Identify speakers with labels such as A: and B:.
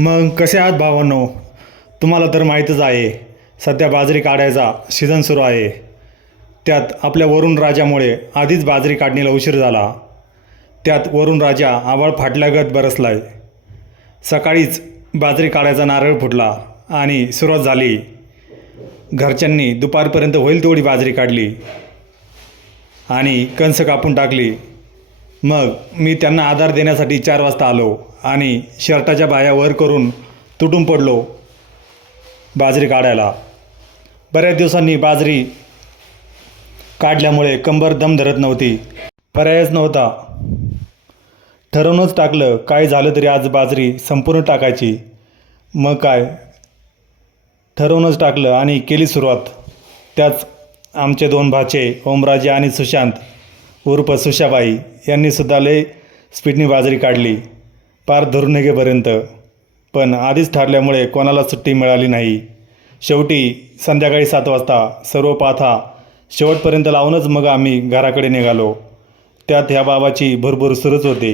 A: मग कसे आहात भावांनो? तुम्हाला तर माहीतच आहे सध्या बाजरी काढायचा सीझन सुरू आहे. त्यात आपल्या वरुण राजामुळे आधीच बाजरी काढणीला उशीर झाला. त्यात वरुण राजा आवाळ फाटल्यागत बरसलाय. सकाळीच बाजरी काढायचा नारळ फुटला आणि सुरुवात झाली. घरच्यांनी दुपारपर्यंत होईल तेवढी बाजरी काढली आणि कंस कापून टाकली. मग मी त्यांना आधार देण्यासाठी चार वाजता आलो आणि शर्टाच्या बाया वर करून तुटून पडलो बाजरी काढायला. बऱ्याच दिवसांनी बाजरी काढल्यामुळे कंबर दम धरत नव्हती. पर्यायच नव्हता. ठरवूनच टाकलं काय झालं तरी आज बाजरी संपूर्ण टाकायची. मग काय? ठरवूनच टाकलं आणि केली सुरुवात. त्याच आमचे दोन भाचे ओमराजे आणि सुशांत उर्फ सुशाबाई यांनीसुद्धा लय स्पीडनी बाजरी काढली. पार धरुनिगेपर्यंत पण आधीच ठरल्यामुळे कोणाला सुट्टी मिळाली नाही. शेवटी संध्याकाळी सात वाजता सर्व पाथा शेवटपर्यंत लावूनच मग आम्ही घराकडे निघालो. त्यात ह्या बाबाची भरभर सुरूच होते.